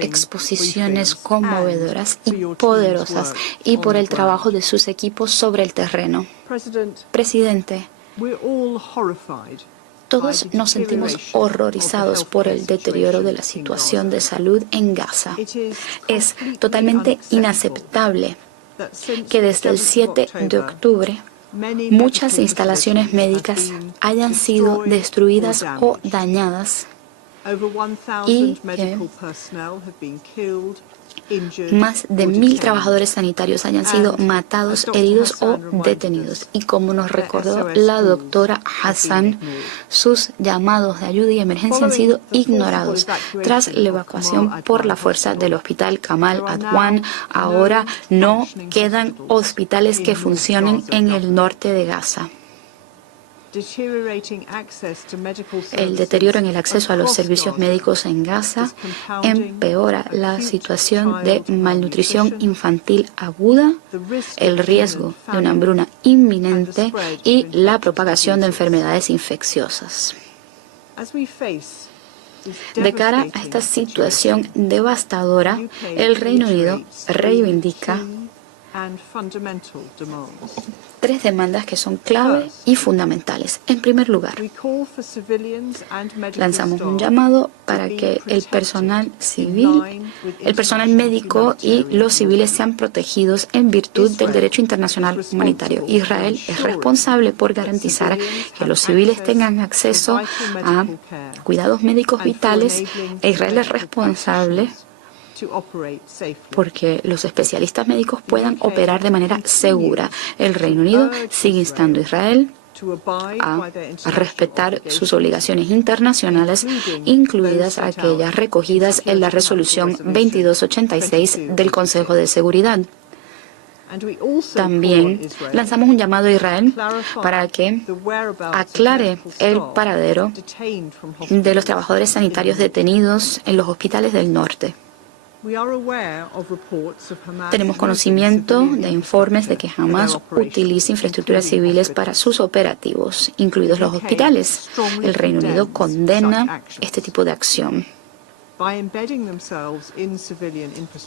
exposiciones conmovedoras y poderosas y por el trabajo de sus equipos sobre el terreno. Presidente, todos nos sentimos horrorizados por el deterioro de la situación de salud en Gaza. Es totalmente inaceptable que desde el 7 de octubre muchas instalaciones médicas hayan sido destruidas o dañadas y más de 1.000 trabajadores sanitarios hayan sido matados, heridos o detenidos. Y como nos recordó la doctora Hassan, sus llamados de ayuda y emergencia han sido ignorados. Tras la evacuación por la fuerza del hospital Kamal Adwan, ahora no quedan hospitales que funcionen en el norte de Gaza. El deterioro en el acceso a los servicios médicos en Gaza empeora la situación de malnutrición infantil aguda, el riesgo de una hambruna inminente y la propagación de enfermedades infecciosas. De cara a esta situación devastadora, el Reino Unido reivindica 3 demandas que son clave y fundamentales. En primer lugar, lanzamos un llamado para que el personal civil, el personal médico y los civiles sean protegidos en virtud del derecho internacional humanitario. Israel es responsable por garantizar que los civiles tengan acceso a cuidados médicos vitales e Israel es responsable porque los especialistas médicos puedan operar de manera segura. El Reino Unido sigue instando a Israel a respetar sus obligaciones internacionales, incluidas aquellas recogidas en la resolución 2286 del Consejo de Seguridad. También lanzamos un llamado a Israel para que aclare el paradero de los trabajadores sanitarios detenidos en los hospitales del norte. Tenemos conocimiento de informes de que Hamas utiliza infraestructuras civiles para sus operativos, incluidos los hospitales. El Reino Unido condena este tipo de acción.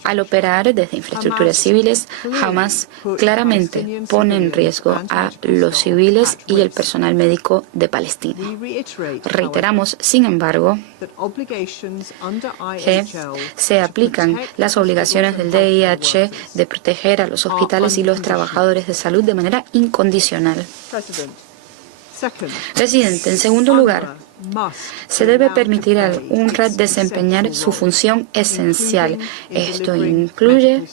Al operar desde infraestructuras civiles, Hamas claramente pone en riesgo a los civiles y el personal médico de Palestina. Reiteramos, sin embargo, que se aplican las obligaciones del DIH de proteger a los hospitales y los trabajadores de salud de manera incondicional. Presidente, en segundo lugar, se debe permitir al UNRWA desempeñar su función esencial. Esto incluye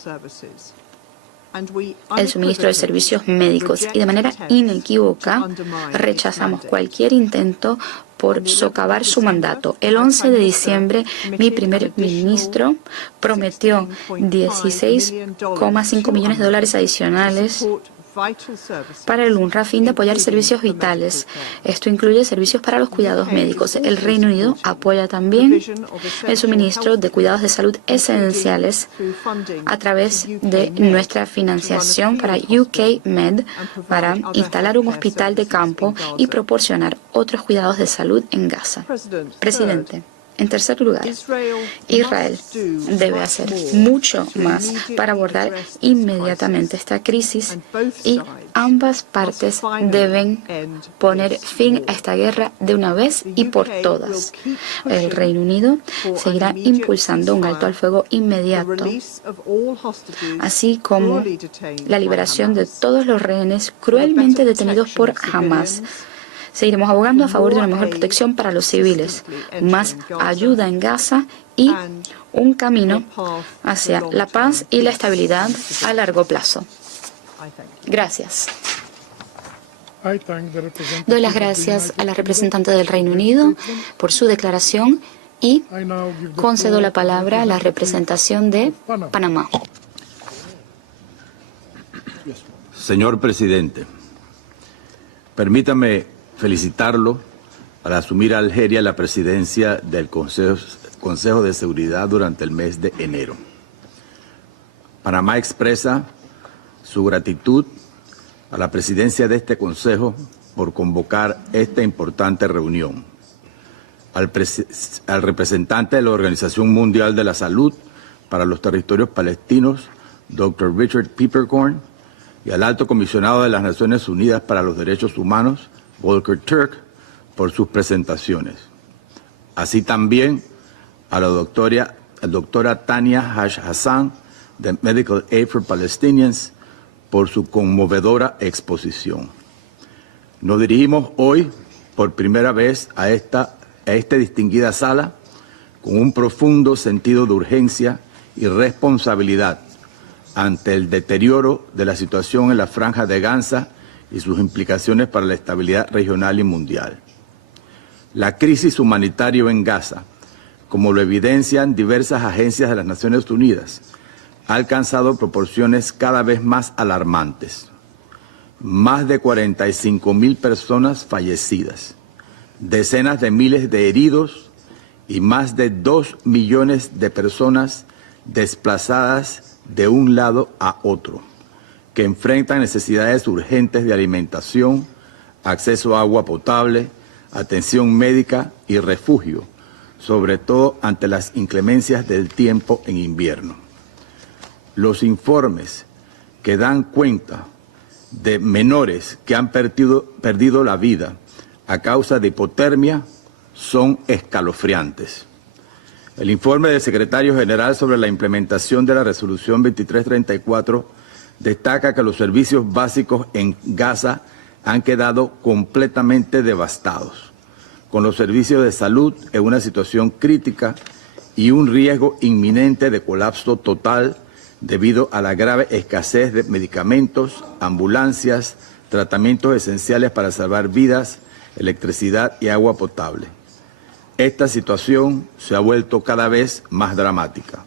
el suministro de servicios médicos y de manera inequívoca rechazamos cualquier intento por socavar su mandato. El 11 de diciembre, mi primer ministro prometió $16,5 millones adicionales para el UNRWA a fin de apoyar servicios vitales. Esto incluye servicios para los cuidados médicos. El Reino Unido apoya también el suministro de cuidados de salud esenciales a través de nuestra financiación para UK Med para instalar un hospital de campo y proporcionar otros cuidados de salud en Gaza. Presidente, en tercer lugar, Israel debe hacer mucho más para abordar inmediatamente esta crisis y ambas partes deben poner fin a esta guerra de una vez y por todas. El Reino Unido seguirá impulsando un alto al fuego inmediato, así como la liberación de todos los rehenes cruelmente detenidos por Hamas. Seguiremos abogando a favor de una mejor protección para los civiles, más ayuda en Gaza y un camino hacia la paz y la estabilidad a largo plazo. Gracias. Doy las gracias a la representante del Reino Unido por su declaración y concedo la palabra a la representación de Panamá. Señor presidente, permítame felicitarlo al asumir a Algeria la presidencia del Consejo de Seguridad durante el mes de enero. Panamá expresa su gratitud a la presidencia de este Consejo por convocar esta importante reunión. al representante de la Organización Mundial de la Salud para los Territorios Palestinos, Dr. Richard Peppercorn, y al Alto Comisionado de las Naciones Unidas para los Derechos Humanos, Volker Turk, por sus presentaciones. Así también a la doctora Tania Hash Hassan, de Medical Aid for Palestinians, por su conmovedora exposición. Nos dirigimos hoy por primera vez a esta distinguida sala con un profundo sentido de urgencia y responsabilidad ante el deterioro de la situación en la Franja de Gaza y sus implicaciones para la estabilidad regional y mundial. La crisis humanitaria en Gaza, como lo evidencian diversas agencias de las Naciones Unidas, ha alcanzado proporciones cada vez más alarmantes. Más de 45.000 personas fallecidas, decenas de miles de heridos y más de 2 millones de personas desplazadas de un lado a otro, que enfrentan necesidades urgentes de alimentación, acceso a agua potable, atención médica y refugio, sobre todo ante las inclemencias del tiempo en invierno. Los informes que dan cuenta de menores que han perdido la vida a causa de hipotermia son escalofriantes. El informe del secretario general sobre la implementación de la resolución 2334 destaca que los servicios básicos en Gaza han quedado completamente devastados, con los servicios de salud en una situación crítica y un riesgo inminente de colapso total debido a la grave escasez de medicamentos, ambulancias, tratamientos esenciales para salvar vidas, electricidad y agua potable. Esta situación se ha vuelto cada vez más dramática,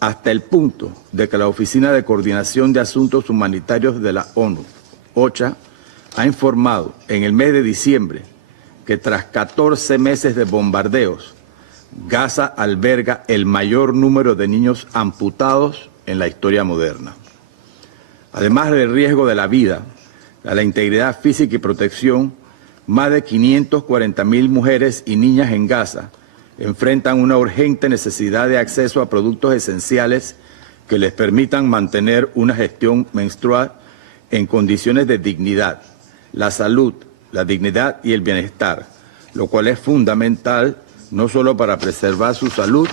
hasta el punto de que la Oficina de Coordinación de Asuntos Humanitarios de la ONU, OCHA, ha informado en el mes de diciembre que tras 14 meses de bombardeos, Gaza alberga el mayor número de niños amputados en la historia moderna. Además del riesgo de la vida, a la integridad física y protección, más de 540.000 mujeres y niñas en Gaza enfrentan una urgente necesidad de acceso a productos esenciales que les permitan mantener una gestión menstrual en condiciones de dignidad, la salud, la dignidad y el bienestar, lo cual es fundamental no solo para preservar su salud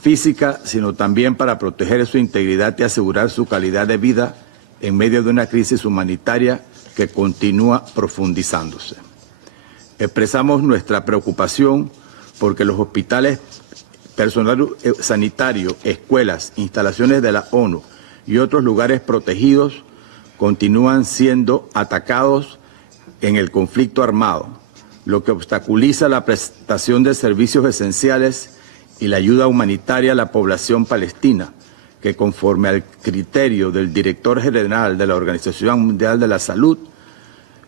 física, sino también para proteger su integridad y asegurar su calidad de vida en medio de una crisis humanitaria que continúa profundizándose. Expresamos nuestra preocupación porque los hospitales, personal sanitario, escuelas, instalaciones de la ONU y otros lugares protegidos continúan siendo atacados en el conflicto armado, lo que obstaculiza la prestación de servicios esenciales y la ayuda humanitaria a la población palestina, que conforme al criterio del director general de la Organización Mundial de la Salud,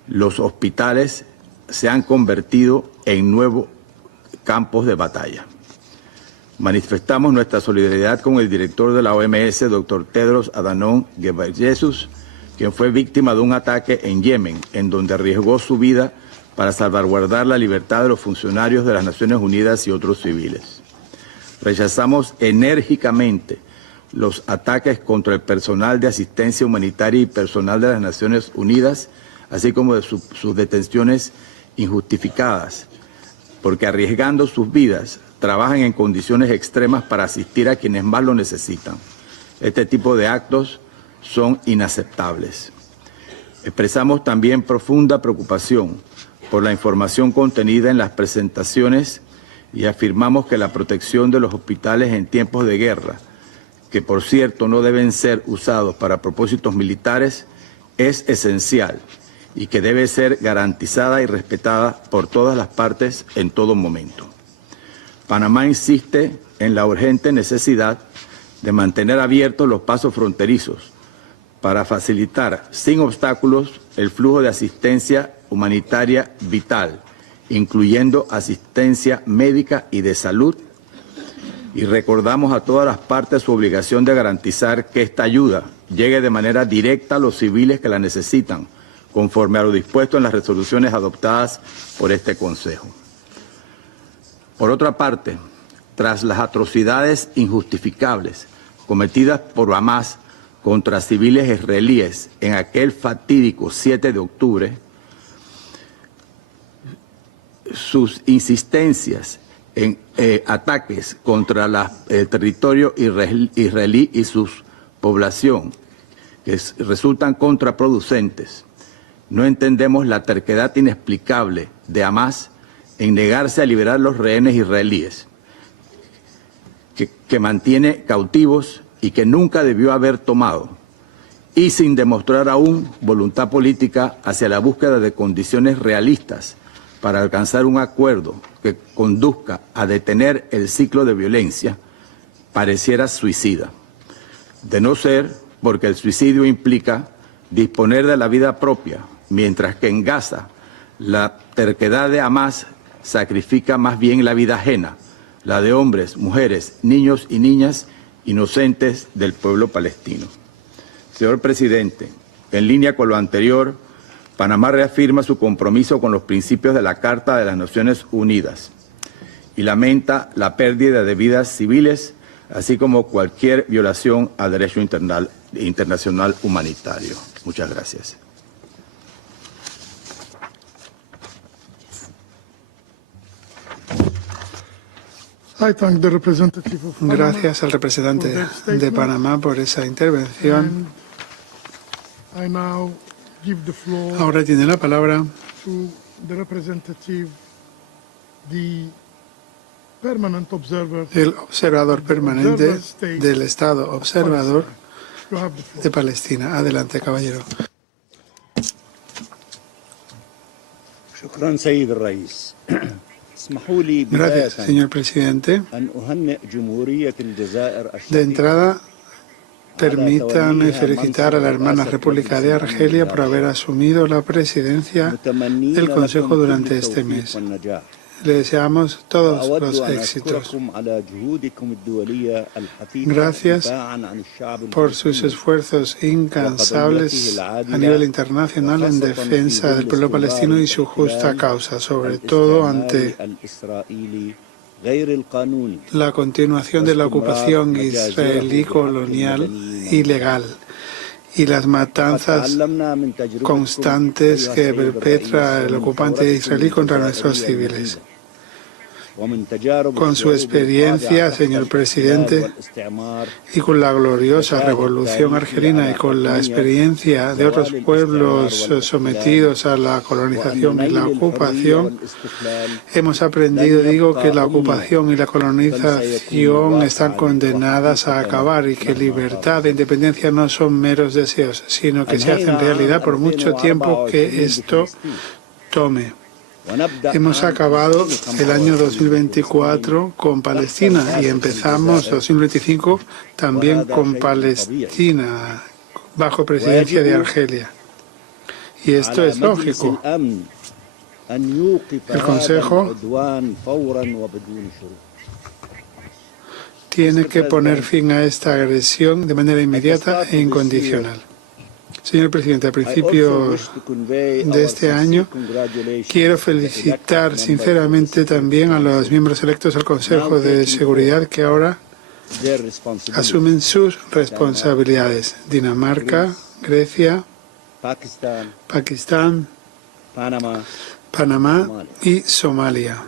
los hospitales se han convertido en nuevos campos de batalla. Manifestamos nuestra solidaridad con el director de la OMS, Dr. Tedros Adhanom Ghebreyesus, quien fue víctima de un ataque en Yemen, en donde arriesgó su vida para salvaguardar la libertad de los funcionarios de las Naciones Unidas y otros civiles. Rechazamos enérgicamente los ataques contra el personal de asistencia humanitaria y personal de las Naciones Unidas, así como de sus detenciones injustificadas, porque arriesgando sus vidas, trabajan en condiciones extremas para asistir a quienes más lo necesitan. Este tipo de actos son inaceptables. Expresamos también profunda preocupación por la información contenida en las presentaciones y afirmamos que la protección de los hospitales en tiempos de guerra, que por cierto no deben ser usados para propósitos militares, es esencial y que debe ser garantizada y respetada por todas las partes en todo momento. Panamá insiste en la urgente necesidad de mantener abiertos los pasos fronterizos para facilitar sin obstáculos el flujo de asistencia humanitaria vital, incluyendo asistencia médica y de salud, y recordamos a todas las partes su obligación de garantizar que esta ayuda llegue de manera directa a los civiles que la necesitan, conforme a lo dispuesto en las resoluciones adoptadas por este Consejo. Por otra parte, tras las atrocidades injustificables cometidas por Hamas contra civiles israelíes en aquel fatídico 7 de octubre, sus insistencias en ataques contra el territorio israelí y su población, que resultan contraproducentes. No entendemos la terquedad inexplicable de Hamas en negarse a liberar los rehenes israelíes, que mantiene cautivos y que nunca debió haber tomado, y sin demostrar aún voluntad política hacia la búsqueda de condiciones realistas para alcanzar un acuerdo que conduzca a detener el ciclo de violencia, pareciera suicida. De no ser porque el suicidio implica disponer de la vida propia, mientras que en Gaza la terquedad de Hamas sacrifica más bien la vida ajena, la de hombres, mujeres, niños y niñas inocentes del pueblo palestino. Señor Presidente, en línea con lo anterior, Panamá reafirma su compromiso con los principios de la Carta de las Naciones Unidas y lamenta la pérdida de vidas civiles, así como cualquier violación al derecho internacional humanitario. Muchas gracias. Gracias al representante de Panamá por esa intervención. Ahora tiene la palabra el observador permanente del Estado observador de Palestina. Adelante, caballero. Gracias, señor presidente. De entrada, permítanme felicitar a la hermana República de Argelia por haber asumido la presidencia del Consejo durante este mes. Le deseamos todos los éxitos. Gracias por sus esfuerzos incansables a nivel internacional en defensa del pueblo palestino y su justa causa, sobre todo ante la continuación de la ocupación israelí colonial ilegal y las matanzas constantes que perpetra el ocupante israelí contra nuestros civiles. Con su experiencia, señor presidente, y con la gloriosa revolución argelina y con la experiencia de otros pueblos sometidos a la colonización y la ocupación, hemos aprendido, que la ocupación y la colonización están condenadas a acabar y que libertad e independencia no son meros deseos, sino que se hacen realidad por mucho tiempo que esto tome. Hemos acabado el año 2024 con Palestina y empezamos 2025 también con Palestina bajo presidencia de Argelia. Y esto es lógico. El Consejo tiene que poner fin a esta agresión de manera inmediata e incondicional. Señor presidente, a principios de este año quiero felicitar sinceramente también a los miembros electos al Consejo de Seguridad que ahora asumen sus responsabilidades. Dinamarca, Grecia, Pakistán, Panamá y Somalia.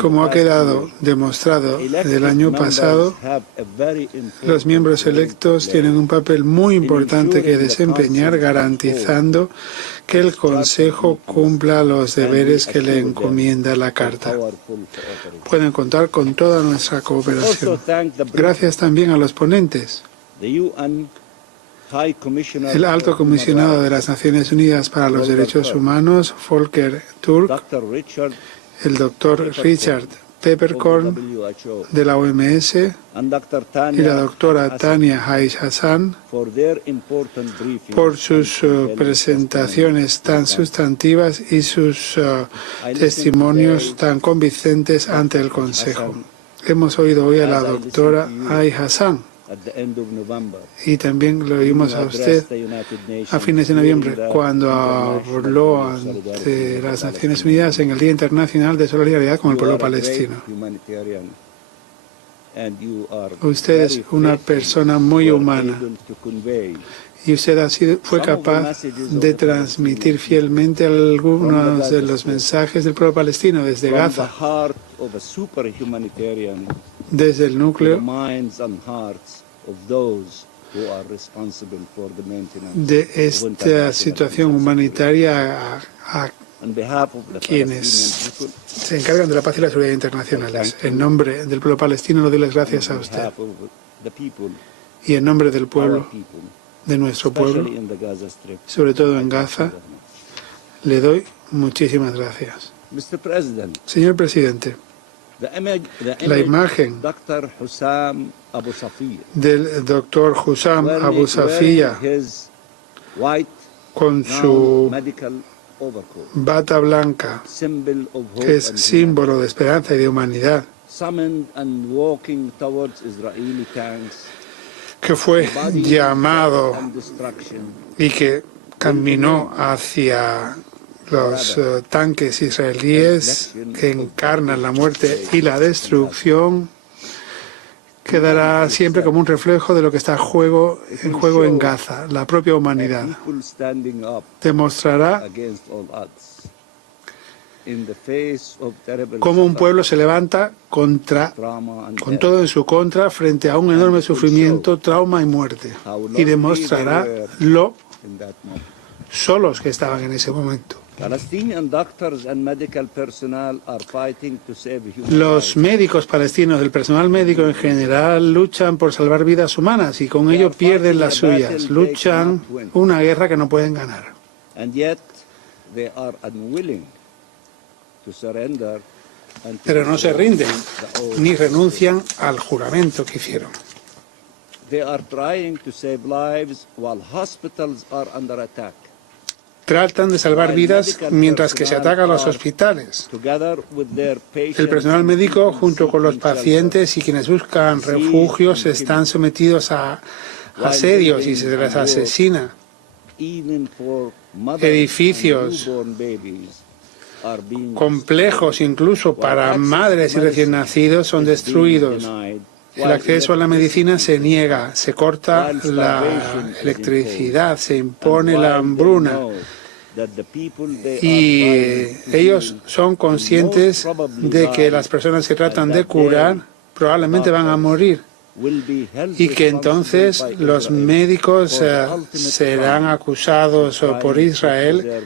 Como ha quedado demostrado del año pasado, los miembros electos tienen un papel muy importante que desempeñar, garantizando que el Consejo cumpla los deberes que le encomienda la Carta. Pueden contar con toda nuestra cooperación. Gracias también a los ponentes. El Alto Comisionado de las Naciones Unidas para los Derechos Humanos, Volker Turk, el Dr. Richard Peppercorn de la OMS y la doctora Tania Hayes-Hassan por sus presentaciones tan sustantivas y sus testimonios tan convincentes ante el Consejo. Hemos oído hoy a la doctora Hayes-Hassan Y también lo oímos a usted a fines de noviembre, cuando habló ante las Naciones Unidas en el Día Internacional de Solidaridad con el pueblo palestino. Usted es una persona muy humana y usted fue capaz de transmitir fielmente algunos de los mensajes del pueblo palestino desde Gaza, desde el núcleo de esta situación humanitaria a quienes se encargan de la paz y la seguridad internacionales. En nombre del pueblo palestino le doy las gracias a usted y en nombre del pueblo, de nuestro pueblo, sobre todo en Gaza, le doy muchísimas gracias. Señor presidente, la imagen del doctor Hussam Abu Safiya con su bata blanca, que es símbolo de esperanza y de humanidad, que fue llamado y que caminó hacia los tanques israelíes que encarnan la muerte y la destrucción, quedará siempre como un reflejo de lo que está en juego en Gaza. La propia humanidad demostrará cómo un pueblo se levanta con todo en su contra frente a un enorme sufrimiento, trauma y muerte, y demostrará lo solos que estaban en ese momento. Los médicos palestinos, el personal médico en general, luchan por salvar vidas humanas y con ello pierden las suyas. Luchan una guerra que no pueden ganar. Pero no se rinden ni renuncian al juramento que hicieron. Tratan de salvar vidas mientras que se atacan los hospitales. El personal médico, junto con los pacientes y quienes buscan refugios, están sometidos a asedios y se les asesina. Edificios, complejos incluso para madres y recién nacidos son destruidos. El acceso a la medicina se niega, se corta la electricidad, se impone la hambruna. Y ellos son conscientes de que las personas que tratan de curar probablemente van a morir y que entonces los médicos serán acusados por Israel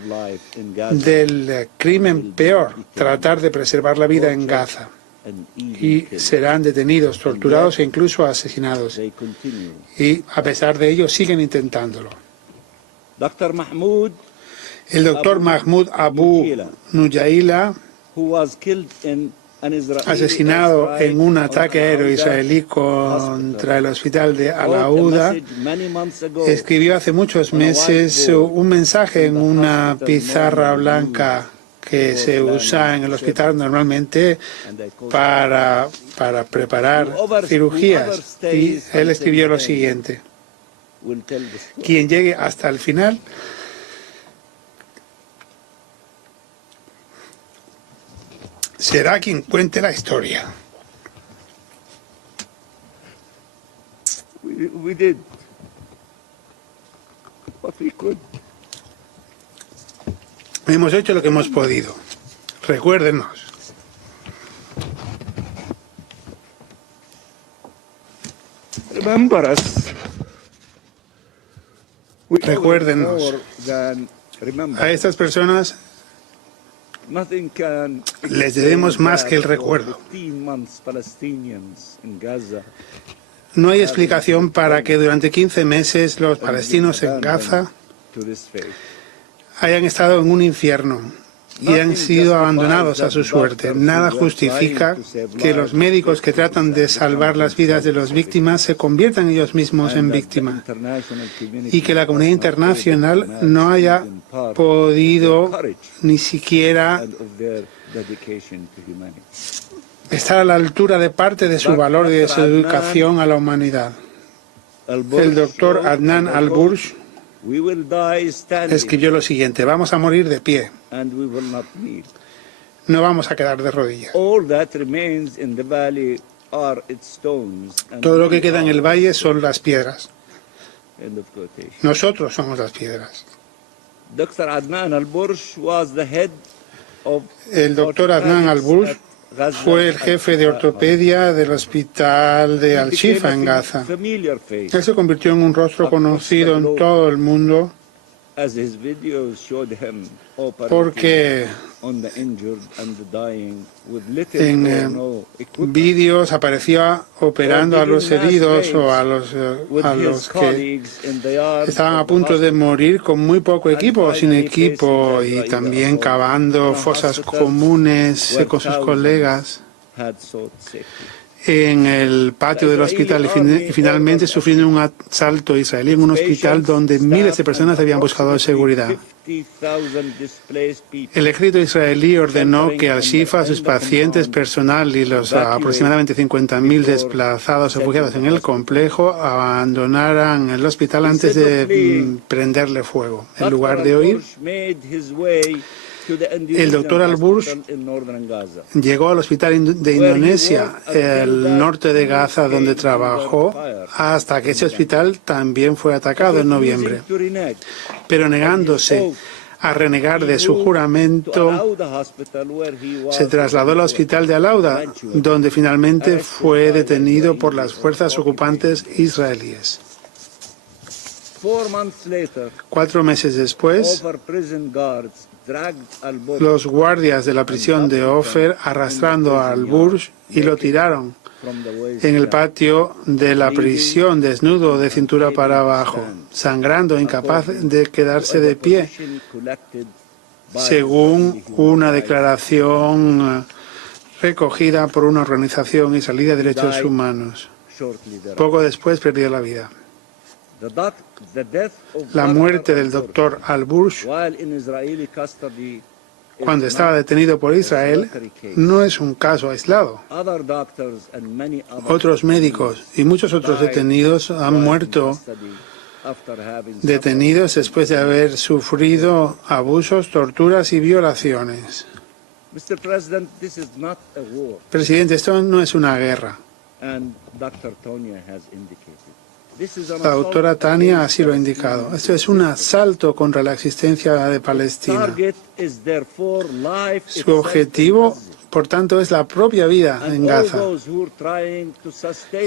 del crimen peor, tratar de preservar la vida en Gaza, y serán detenidos, torturados e incluso asesinados, y a pesar de ello siguen intentándolo. El doctor Mahmoud Abu Nujaila, asesinado en un ataque aéreo israelí contra el hospital de Al-Auda, escribió hace muchos meses un mensaje en una pizarra blanca que se usa en el hospital normalmente para preparar cirugías. Y él escribió lo siguiente: quien llegue hasta el final será quien cuente la historia. We did what we could. Hemos hecho lo que hemos podido. Recuérdenos. Remember us. Recuérdenos. A estas personas les debemos más que el recuerdo. No hay explicación para que durante 15 meses los palestinos en Gaza hayan estado en un infierno y han sido abandonados a su suerte. Nada justifica que los médicos que tratan de salvar las vidas de las víctimas se conviertan ellos mismos en víctimas y que la comunidad internacional no haya podido ni siquiera estar a la altura de parte de su valor y de su educación a la humanidad. el doctor Adnan al-Burj escribió lo siguiente: vamos a morir de pie, no vamos a quedar de rodillas. Todo lo que queda en el valle son las piedras. Nosotros somos las piedras. El doctor Adnan al-Burj fue el jefe de ortopedia del hospital de Al-Shifa en Gaza. Él se convirtió en un rostro conocido en todo el mundo porque en vídeos aparecía operando a los heridos o a los que estaban a punto de morir con muy poco equipo o sin equipo, y también cavando fosas comunes con sus colegas en el patio del hospital y finalmente sufriendo un asalto israelí en un hospital donde miles de personas habían buscado seguridad. El ejército israelí ordenó que Al-Shifa, sus pacientes, personal y los aproximadamente 50.000 desplazados refugiados en el complejo abandonaran el hospital antes de prenderle fuego. En lugar de huir, el doctor al-Burj llegó al hospital de Indonesia, el norte de Gaza, donde trabajó hasta que ese hospital también fue atacado en noviembre. Pero negándose a renegar de su juramento, se trasladó al hospital de Al-Auda, donde finalmente fue detenido por las fuerzas ocupantes israelíes. 4 meses después, los guardias de la prisión de Ofer arrastrando a al-Burj y lo tiraron en el patio de la prisión, desnudo de cintura para abajo, sangrando, incapaz de quedarse de pie, según una declaración recogida por una organización israelí de derechos humanos. Poco después perdió la vida. La muerte del doctor al-Burj, cuando estaba detenido por Israel, no es un caso aislado. Otros médicos y muchos otros detenidos han muerto detenidos después de haber sufrido abusos, torturas y violaciones. Presidente, esto no es una guerra. La doctora Tania así lo ha indicado. Esto es un asalto contra la existencia de Palestina. Su objetivo, por tanto, es la propia vida en Gaza.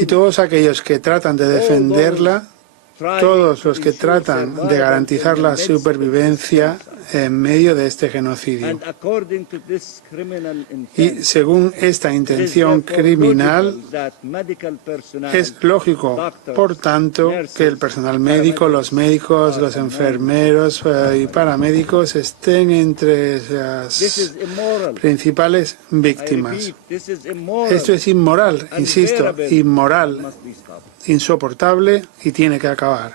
Y todos aquellos que tratan de defenderla, todos los que tratan de garantizar la supervivencia en medio de este genocidio. Y según esta intención criminal, es lógico, por tanto, que el personal médico, los médicos, los enfermeros y paramédicos estén entre las principales víctimas. Esto es inmoral, insisto, inmoral, insoportable y tiene que acabar.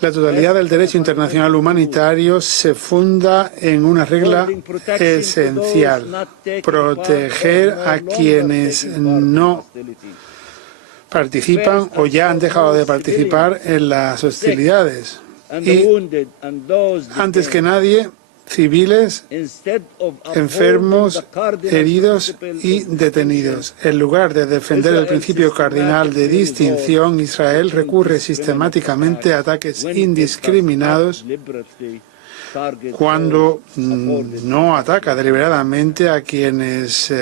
La totalidad del derecho internacional humanitario se funda en una regla esencial: proteger a quienes no participan o ya han dejado de participar en las hostilidades. Y antes que nadie, civiles, enfermos, heridos y detenidos. En lugar de defender el principio cardinal de distinción, Israel recurre sistemáticamente a ataques indiscriminados cuando no ataca deliberadamente a quienes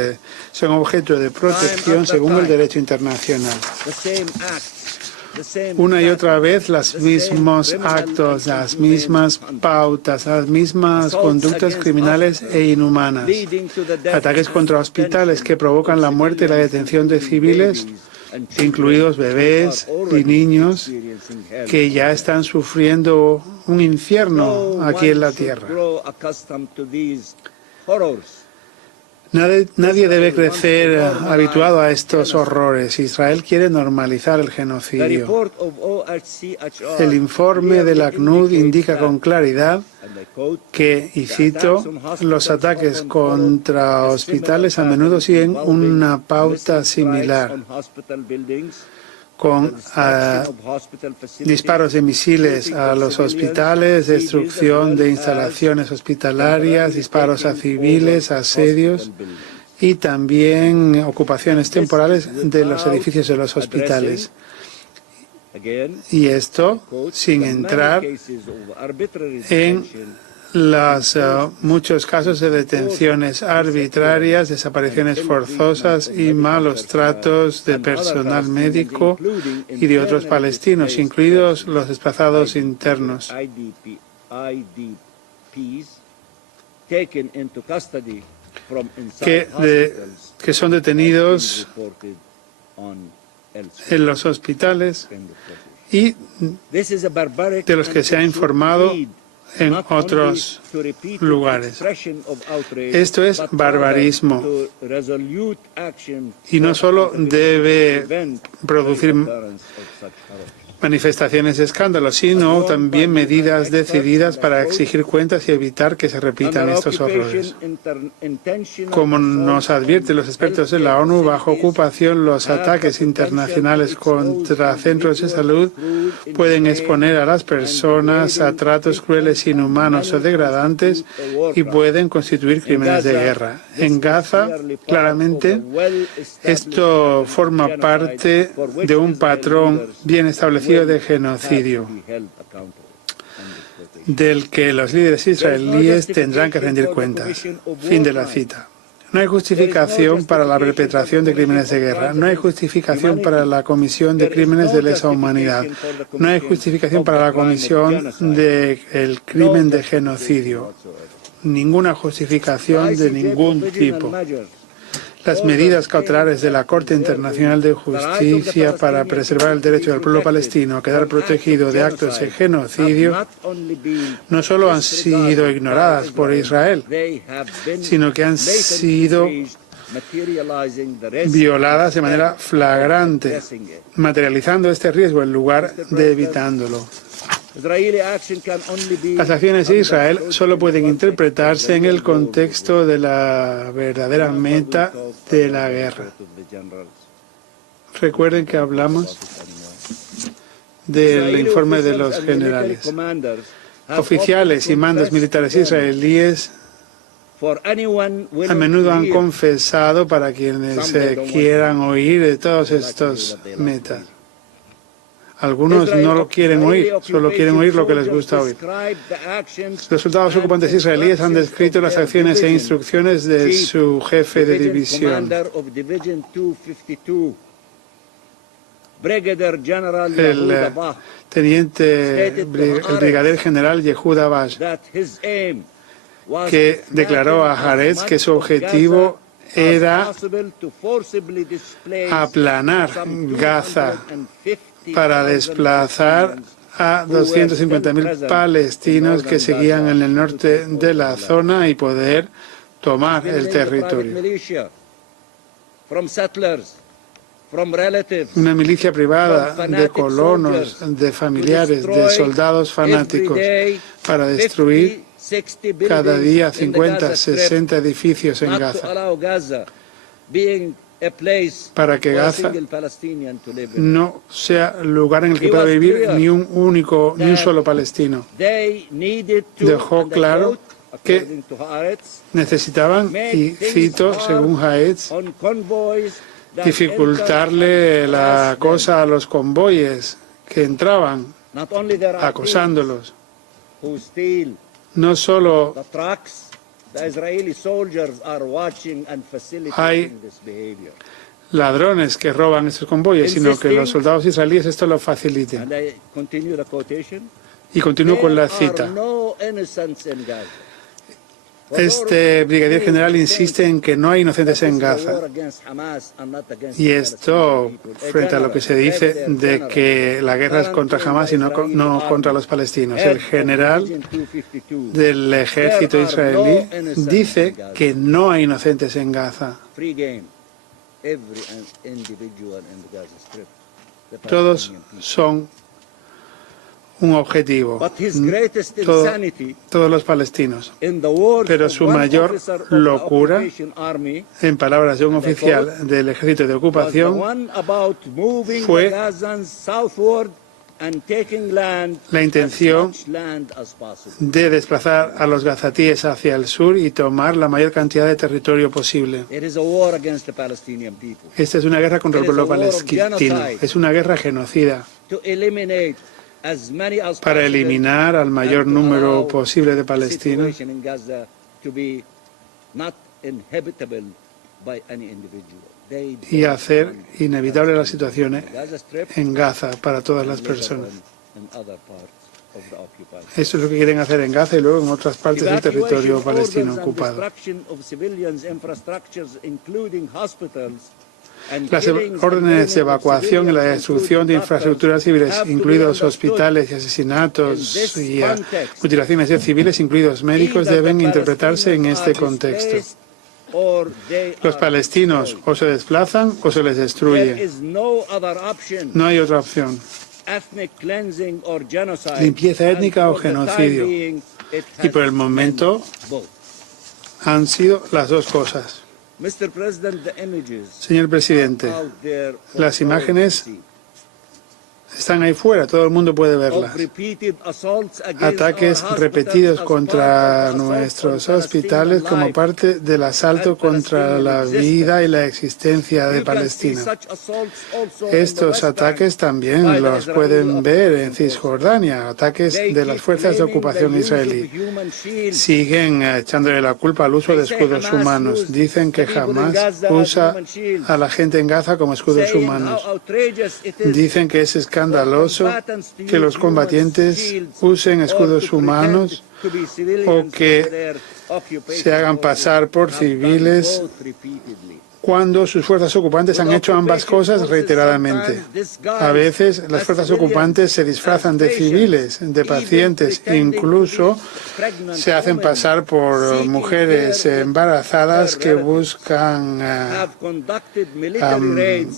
son objeto de protección según el derecho internacional. Una y otra vez los mismos actos, las mismas pautas, las mismas conductas criminales e inhumanas. Ataques contra hospitales que provocan la muerte y la detención de civiles, incluidos bebés y niños, que ya están sufriendo un infierno aquí en la tierra. Nadie debe crecer habituado a estos horrores. Israel quiere normalizar el genocidio. El informe del ACNUD indica con claridad que, y cito, los ataques contra hospitales a menudo siguen una pauta similar, con disparos de misiles a los hospitales, destrucción de instalaciones hospitalarias, disparos a civiles, asedios y también ocupaciones temporales de los edificios de los hospitales. Y esto sin entrar en los muchos casos de detenciones arbitrarias, desapariciones forzosas y malos tratos de personal médico y de otros palestinos, incluidos los desplazados internos, que son detenidos en los hospitales y de los que se ha informado en otros lugares. Esto es barbarismo y no solo debe producir manifestaciones de escándalo, sino también medidas decididas para exigir cuentas y evitar que se repitan estos horrores. Como nos advierten los expertos de la ONU, bajo ocupación, los ataques internacionales contra centros de salud pueden exponer a las personas a tratos crueles, inhumanos o degradantes y pueden constituir crímenes de guerra. En Gaza, claramente, esto forma parte de un patrón bien establecido de genocidio, del que los líderes israelíes tendrán que rendir cuentas. Fin de la cita. No hay justificación para la perpetración de crímenes de guerra. No hay justificación para la comisión de crímenes de lesa humanidad. No hay justificación para la comisión del crimen de genocidio. Ninguna justificación de ningún tipo. Las medidas cautelares de la Corte Internacional de Justicia para preservar el derecho del pueblo palestino a quedar protegido de actos de genocidio no solo han sido ignoradas por Israel, sino que han sido violadas de manera flagrante, materializando este riesgo en lugar de evitándolo. Las acciones de Israel solo pueden interpretarse en el contexto de la verdadera meta de la guerra. Recuerden que hablamos del informe de los generales. Oficiales y mandos militares israelíes a menudo han confesado, para quienes quieran oír, de todos estos metas. Algunos no lo quieren oír, solo quieren oír lo que les gusta oír. Los soldados ocupantes israelíes han descrito las acciones e instrucciones de su jefe de división, el brigadier general Yehud Abash, que declaró a Haaretz que su objetivo era aplanar Gaza para desplazar a 250.000 palestinos que seguían en el norte de la zona y poder tomar el territorio. Una milicia privada de colonos, de familiares, de soldados fanáticos para destruir cada día 50, 60 edificios en Gaza, para que Gaza no sea lugar en el que pueda vivir ni un solo palestino. Dejó claro que necesitaban, y cito según Haaretz, dificultarle la cosa a los convoyes que entraban acosándolos. No solo hay ladrones que roban estos convoyes, sino que los soldados israelíes esto lo faciliten. Y continúo con la cita. Este brigadier general insiste en que no hay inocentes en Gaza. Y esto, frente a lo que se dice de que la guerra es contra Hamas y no contra los palestinos. El general del ejército israelí dice que no hay inocentes en Gaza. Todos son un objetivo, todos los palestinos. Pero su mayor locura, en palabras de un oficial del ejército de ocupación, fue la intención de desplazar a los gazatíes hacia el sur y tomar la mayor cantidad de territorio posible. Esta es una guerra contra el pueblo palestino, es una guerra genocida para eliminar al mayor número posible de palestinos y hacer inevitable la situación en Gaza para todas las personas. Eso es lo que quieren hacer en Gaza y luego en otras partes del territorio palestino ocupado. Las órdenes de evacuación y la destrucción de infraestructuras civiles, incluidos hospitales y asesinatos y mutilaciones de civiles, incluidos médicos, deben interpretarse en este contexto. Los palestinos o se desplazan o se les destruye. No hay otra opción. Limpieza étnica o genocidio. Y por el momento han sido las dos cosas. Señor presidente, las imágenes están ahí fuera, todo el mundo puede verlas. Ataques repetidos contra nuestros hospitales como parte del asalto contra la vida y la existencia de Palestina. Estos ataques también los pueden ver en Cisjordania, ataques de las fuerzas de ocupación israelí. Siguen echándole la culpa al uso de escudos humanos. Dicen que Hamas usa a la gente en Gaza como escudos humanos. Dicen que es escandaloso que los combatientes usen escudos humanos o que se hagan pasar por civiles cuando sus fuerzas ocupantes han hecho ambas cosas reiteradamente. A veces las fuerzas ocupantes se disfrazan de civiles, de pacientes, incluso se hacen pasar por mujeres embarazadas que buscan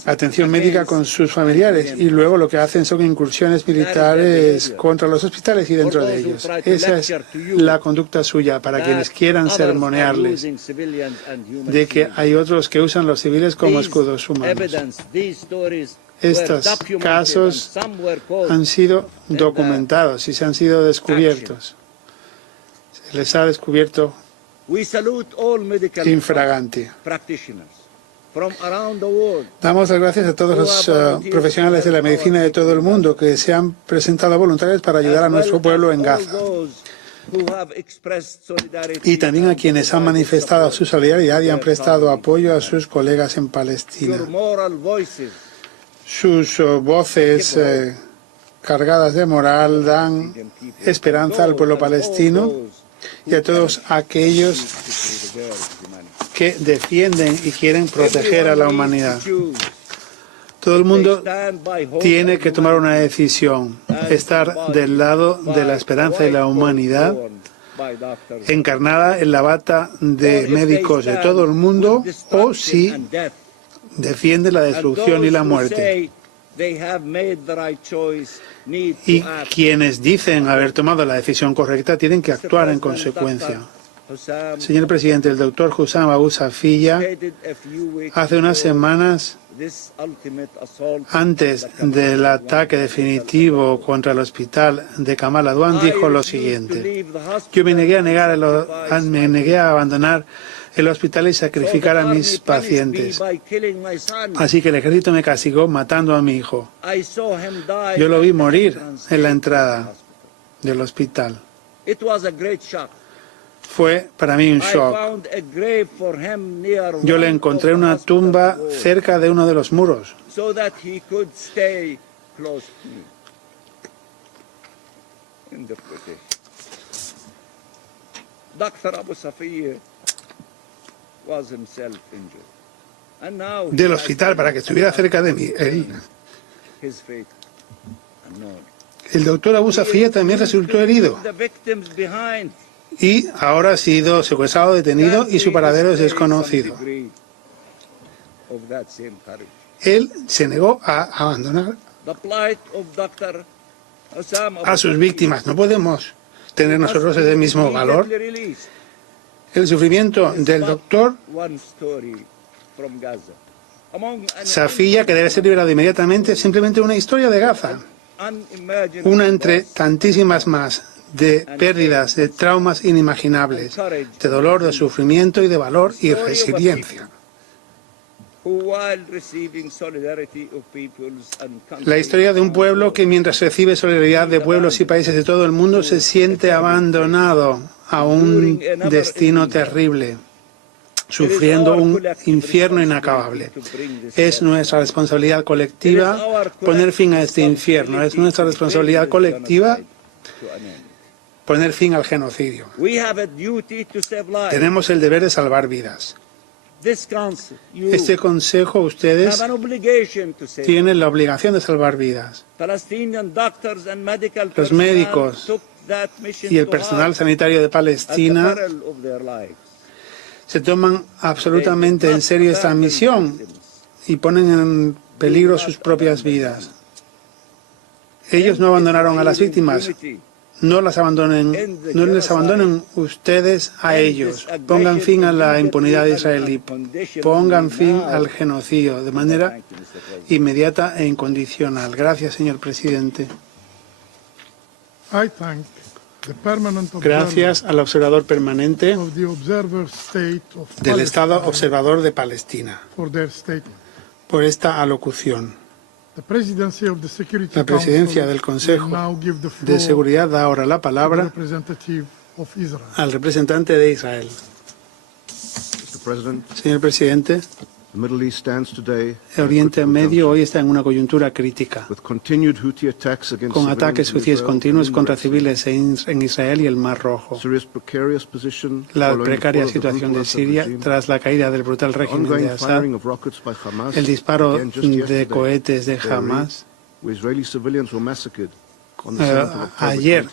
atención médica con sus familiares y luego lo que hacen son incursiones militares contra los hospitales y dentro de ellos. Esa es la conducta suya para quienes quieran sermonearles de que hay otros que usan los civiles como escudos humanos. Estos casos han sido documentados y se han sido descubiertos. Se les ha descubierto infraganti. Damos las gracias a todos los profesionales de la medicina de todo el mundo que se han presentado voluntarios para ayudar a nuestro pueblo en Gaza. Y también a quienes han manifestado su solidaridad y han prestado apoyo a sus colegas en Palestina. Sus voces cargadas de moral dan esperanza al pueblo palestino y a todos aquellos que defienden y quieren proteger a la humanidad. Todo el mundo tiene que tomar una decisión, estar del lado de la esperanza y la humanidad, encarnada en la bata de médicos de todo el mundo, o si defiende la destrucción y la muerte. Y quienes dicen haber tomado la decisión correcta tienen que actuar en consecuencia. Señor presidente, el doctor Hussam Abu Safiya hace unas semanas antes del ataque definitivo contra el hospital de Kamal Adwan dijo lo siguiente: yo me negué a abandonar el hospital y sacrificar a mis pacientes. Así que el ejército me castigó matando a mi hijo. Yo lo vi morir en la entrada del hospital. Fue para mí un shock. Yo le encontré una tumba cerca de uno de los muros. del hospital para que estuviera cerca de mí. El doctor Abu Safia también resultó herido y ahora ha sido secuestrado, detenido y su paradero es desconocido. Él se negó a abandonar a sus víctimas. No podemos tener nosotros ese mismo valor. El sufrimiento del doctor Safia, que debe ser liberado inmediatamente, es simplemente una historia de Gaza. Una entre tantísimas más de pérdidas, de traumas inimaginables, de dolor, de sufrimiento y de valor y resiliencia. La historia de un pueblo que mientras recibe solidaridad de pueblos y países de todo el mundo se siente abandonado a un destino terrible, sufriendo un infierno inacabable. Es nuestra responsabilidad colectiva poner fin a este infierno. Es nuestra responsabilidad colectiva poner fin al genocidio. Tenemos el deber de salvar vidas. Este consejo, ustedes tienen la obligación de salvar vidas. Los médicos y el personal sanitario de Palestina se toman absolutamente en serio esta misión y ponen en peligro sus propias vidas. Ellos no abandonaron a las víctimas. No les abandonen ustedes a ellos. Pongan fin a la impunidad israelí. Pongan fin al genocidio de manera inmediata e incondicional. Gracias, señor presidente. Gracias al observador permanente del Estado observador de Palestina por esta alocución. La presidencia del Consejo de Seguridad da ahora la palabra al representante de Israel. Señor presidente, el Oriente Medio hoy está en una coyuntura crítica, con ataques hutíes continuos contra civiles en Israel y el Mar Rojo. La precaria situación de Siria tras la caída del brutal régimen de Assad, el disparo de cohetes de Hamas, ayer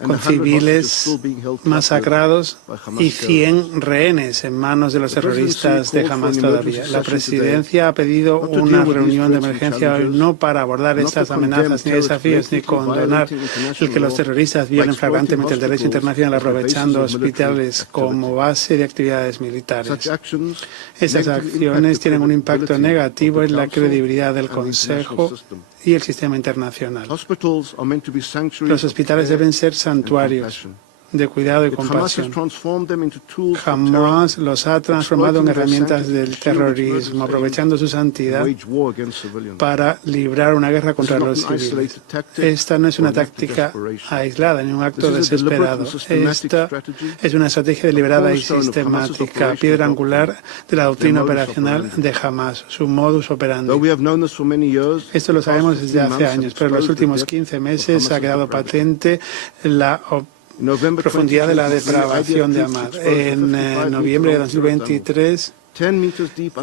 con civiles masacrados y 100 rehenes en manos de los terroristas de Hamas todavía. La presidencia ha pedido una reunión de emergencia hoy no para abordar estas amenazas ni desafíos ni condonar el que los terroristas violen flagrantemente el derecho internacional aprovechando hospitales como base de actividades militares. Estas acciones tienen un impacto negativo en la credibilidad del Consejo y el sistema internacional. Los hospitales deben ser santuarios de cuidado y compasión. Hamas los ha transformado en herramientas del terrorismo, aprovechando su santidad para librar una guerra contra los civiles. Esta no es una táctica aislada ni un acto desesperado. Esta es una estrategia deliberada y sistemática, piedra angular de la doctrina operacional de Hamas, su modus operandi. Esto lo sabemos desde hace años, pero en los últimos 15 meses ha quedado patente la profundidad de la depravación de Hamas. En noviembre de 2023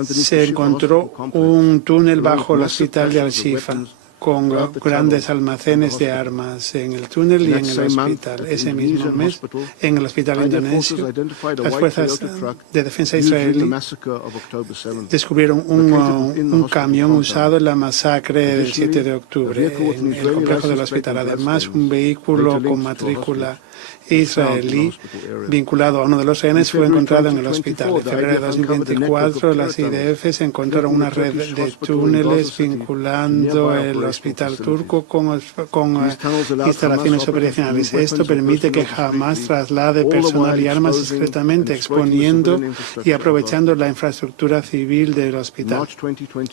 se encontró un túnel bajo el hospital de Al-Shifa con grandes almacenes de armas en el túnel y en el hospital. Ese mismo mes, en el hospital indonesio, las fuerzas de defensa israelí descubrieron un camión usado en la masacre del 7 de octubre en el complejo del hospital. Además, un vehículo con matrícula israelí vinculado a uno de los rehenes fue encontrado en el hospital. En febrero de 2024, las IDF encontraron una red de túneles vinculando el hospital turco con instalaciones operacionales. Esto permite que Hamas traslade personal y armas discretamente, exponiendo y aprovechando la infraestructura civil del hospital.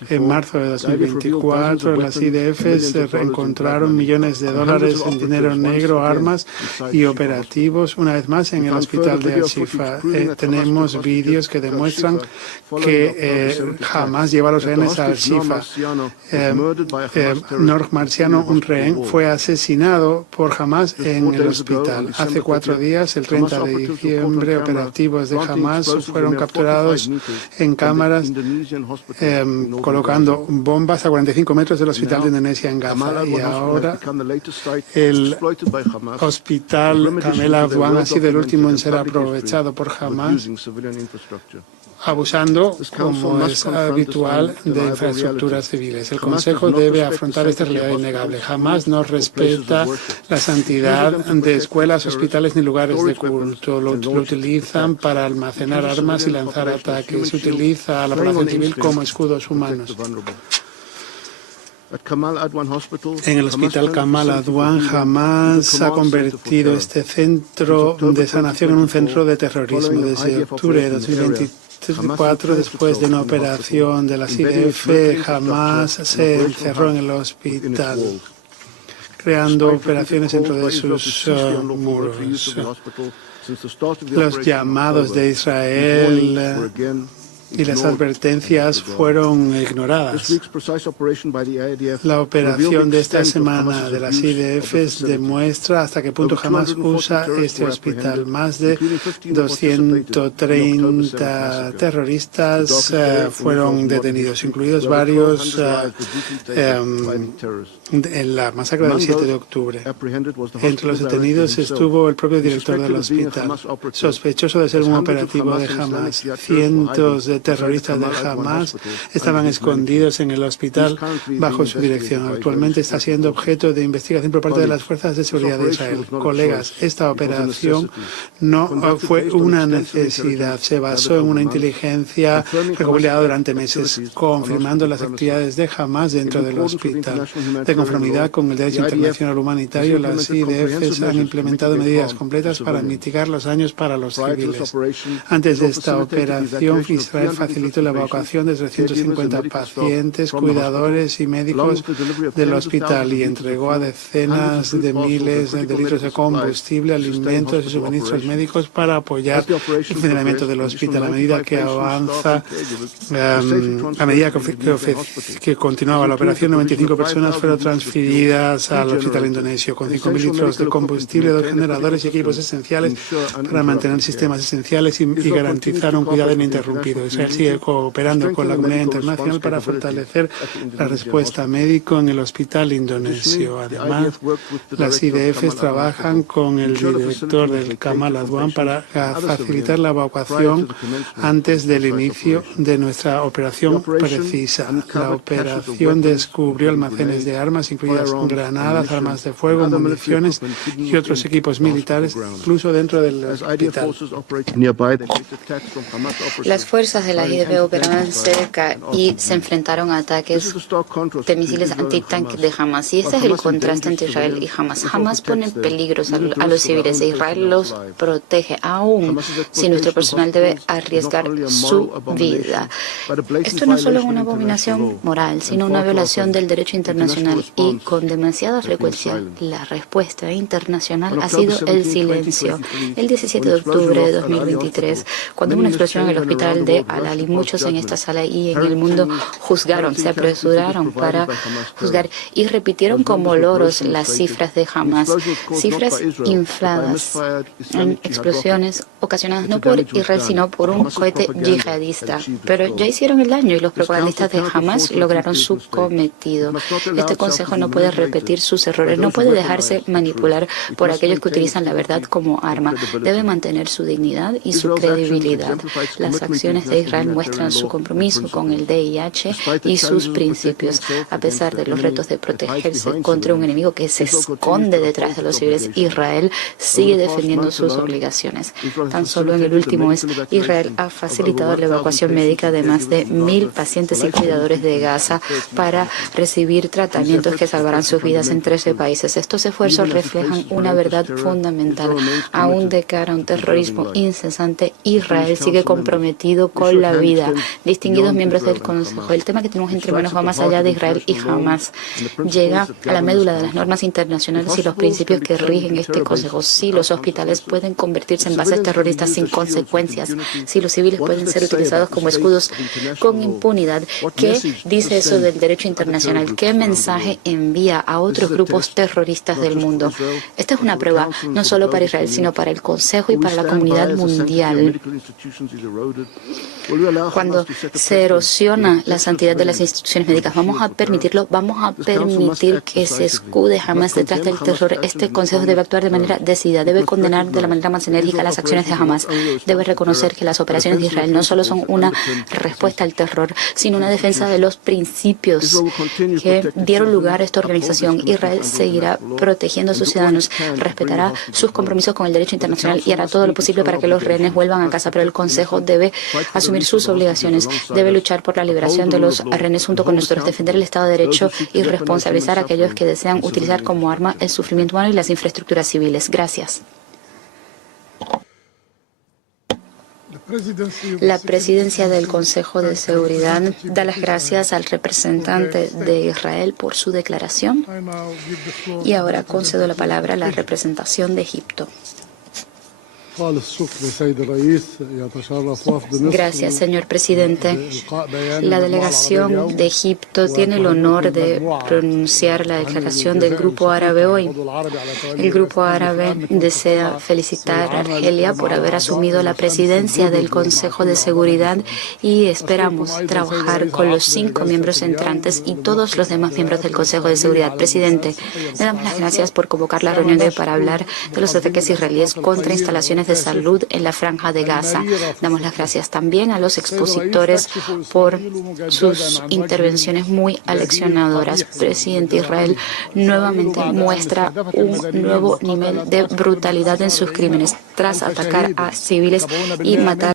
En marzo de 2024, las IDF encontraron millones de dólares en dinero negro, armas y operaciones operativos, una vez más, en el hospital de Al-Shifa. Tenemos vídeos que demuestran que Hamas lleva a los rehenes a Al-Shifa. Noor Marciano, un rehén, fue asesinado por Hamas en el hospital. Hace 4 días, el 30 de diciembre, operativos de Hamas fueron capturados en cámaras colocando bombas a 45 metros del hospital de Indonesia en Gaza. Y ahora el hospital Gamal Adwan ha sido el último en ser aprovechado por Hamas, abusando, como es habitual, de infraestructuras civiles. El Consejo debe afrontar esta realidad innegable. Jamás no respeta la santidad de escuelas, hospitales ni lugares de culto. Lo utilizan para almacenar armas y lanzar ataques. Se utiliza a la población civil como escudos humanos. En el hospital Gamal Adwan jamás ha convertido este centro de sanación en un centro de terrorismo. Desde octubre de 2024, después de una operación de las IDF, Hamas se encerró en el hospital, creando operaciones dentro de sus muros. Los llamados de Israel y las advertencias fueron ignoradas. La operación de esta semana de las IDF demuestra hasta qué punto Hamas usa este hospital. Más de 230 terroristas fueron detenidos, incluidos varios en la masacre del 7 de octubre. Entre los detenidos estuvo el propio director del hospital, sospechoso de ser un operativo de Hamas. Cientos de terroristas de Hamas estaban escondidos en el hospital bajo su dirección. Actualmente está siendo objeto de investigación por parte de las fuerzas de seguridad de Israel. Colegas, esta operación no fue una necesidad, se basó en una inteligencia recopilada durante meses, confirmando las actividades de Hamas dentro del hospital. De conformidad con el derecho internacional humanitario, las IDF han implementado medidas completas para mitigar los daños para los civiles. Antes de esta operación, Israel facilitó la evacuación de 350 pacientes, cuidadores y médicos del hospital y entregó a decenas de miles de litros de combustible, alimentos y suministros médicos para apoyar el funcionamiento del hospital. A medida que avanza, a medida que continuaba la operación, 95 personas fueron transferidas al hospital indonesio con 5.000 litros de combustible, 2 generadores y equipos esenciales para mantener sistemas esenciales y garantizar un cuidado ininterrumpido. Israel sigue cooperando con la comunidad internacional para fortalecer la respuesta médica en el hospital indonesio. Además, las IDF trabajan con el director del Gamal Adwan para facilitar la evacuación antes del inicio de nuestra operación precisa. La operación descubrió almacenes de armas, incluidas granadas, armas de fuego, municiones y otros equipos militares, incluso dentro del hospital. Las fuerzas de la IDF operaban cerca y se enfrentaron a ataques de misiles antitanque de Hamas. Y ese es el contraste entre Israel y Hamas. Hamas pone en peligro a los civiles e Israel los protege, aún si nuestro personal debe arriesgar su vida. Esto no solo es una abominación moral, sino una violación del derecho internacional, y con demasiada frecuencia la respuesta internacional ha sido el silencio. El 17 de octubre de 2023, cuando hubo una explosión en el hospital de Al-Ali, muchos en esta sala y en el mundo juzgaron, se apresuraron para juzgar y repitieron como loros las cifras de Hamas, cifras infladas en explosiones ocasionadas no por Israel sino por un cohete yihadista. Pero ya hicieron el daño y los propagandistas de Hamas lograron su cometido. Este Consejo no puede repetir sus errores, no puede dejarse manipular por aquellos que utilizan la verdad como arma. Debe mantener su dignidad y su credibilidad. Las acciones de Israel muestran su compromiso con el DIH y sus principios, a pesar de los retos de protegerse contra un enemigo que se esconde detrás de los civiles. Israel sigue defendiendo sus obligaciones. Tan solo en el último mes, Israel ha facilitado la evacuación médica de más de 1.000 pacientes y cuidadores de Gaza para recibir tratamientos que salvarán sus vidas en 13 países. Estos esfuerzos reflejan una verdad fundamental. Aún de cara a un terrorismo incesante, Israel sigue comprometido con la vida. Distinguidos miembros del Consejo, el tema que tenemos entre manos va más allá de Israel y Hamás. Llega a la médula de las normas internacionales y los principios que rigen este Consejo. Si los hospitales pueden convertirse en bases terroristas sin consecuencias, si los civiles pueden ser utilizados como escudos con impunidad, ¿qué dice eso del derecho internacional? ¿Qué mensaje envía a otros grupos terroristas del mundo? Esta es una prueba no solo para Israel, sino para el Consejo y para la comunidad mundial. Cuando se erosiona la santidad de las instituciones médicas, vamos a permitirlo, vamos a permitir que se escude Hamás detrás del terror. Este Consejo debe actuar de manera decidida, debe condenar de la manera más enérgica las acciones de Hamás, debe reconocer que las operaciones de Israel no solo son una respuesta al terror, sino una defensa de los principios que dieron lugar a esta organización. Israel seguirá protegiendo a sus ciudadanos, respetará sus compromisos con el derecho internacional y hará todo lo posible para que los rehenes vuelvan a casa, pero el Consejo debe asumir sus obligaciones, debe luchar por la liberación de los rehenes junto con nosotros, defender el Estado de Derecho y responsabilizar a aquellos que desean utilizar como arma el sufrimiento humano y las infraestructuras civiles. Gracias. La presidencia del Consejo de Seguridad da las gracias al representante de Israel por su declaración y ahora concedo la palabra a la representación de Egipto. Gracias, señor presidente. La delegación de Egipto tiene el honor de pronunciar la declaración del Grupo Árabe hoy. El Grupo Árabe desea felicitar a Argelia por haber asumido la presidencia del Consejo de Seguridad y esperamos trabajar con los 5 miembros entrantes y todos los demás miembros del Consejo de Seguridad. Presidente, le damos las gracias por convocar la reunión de hoy para hablar de los ataques israelíes contra instalaciones de salud en la Franja de Gaza. Damos las gracias también a los expositores por sus intervenciones muy aleccionadoras. Presidente, Israel nuevamente muestra un nuevo nivel de brutalidad en sus crímenes tras atacar a civiles y matar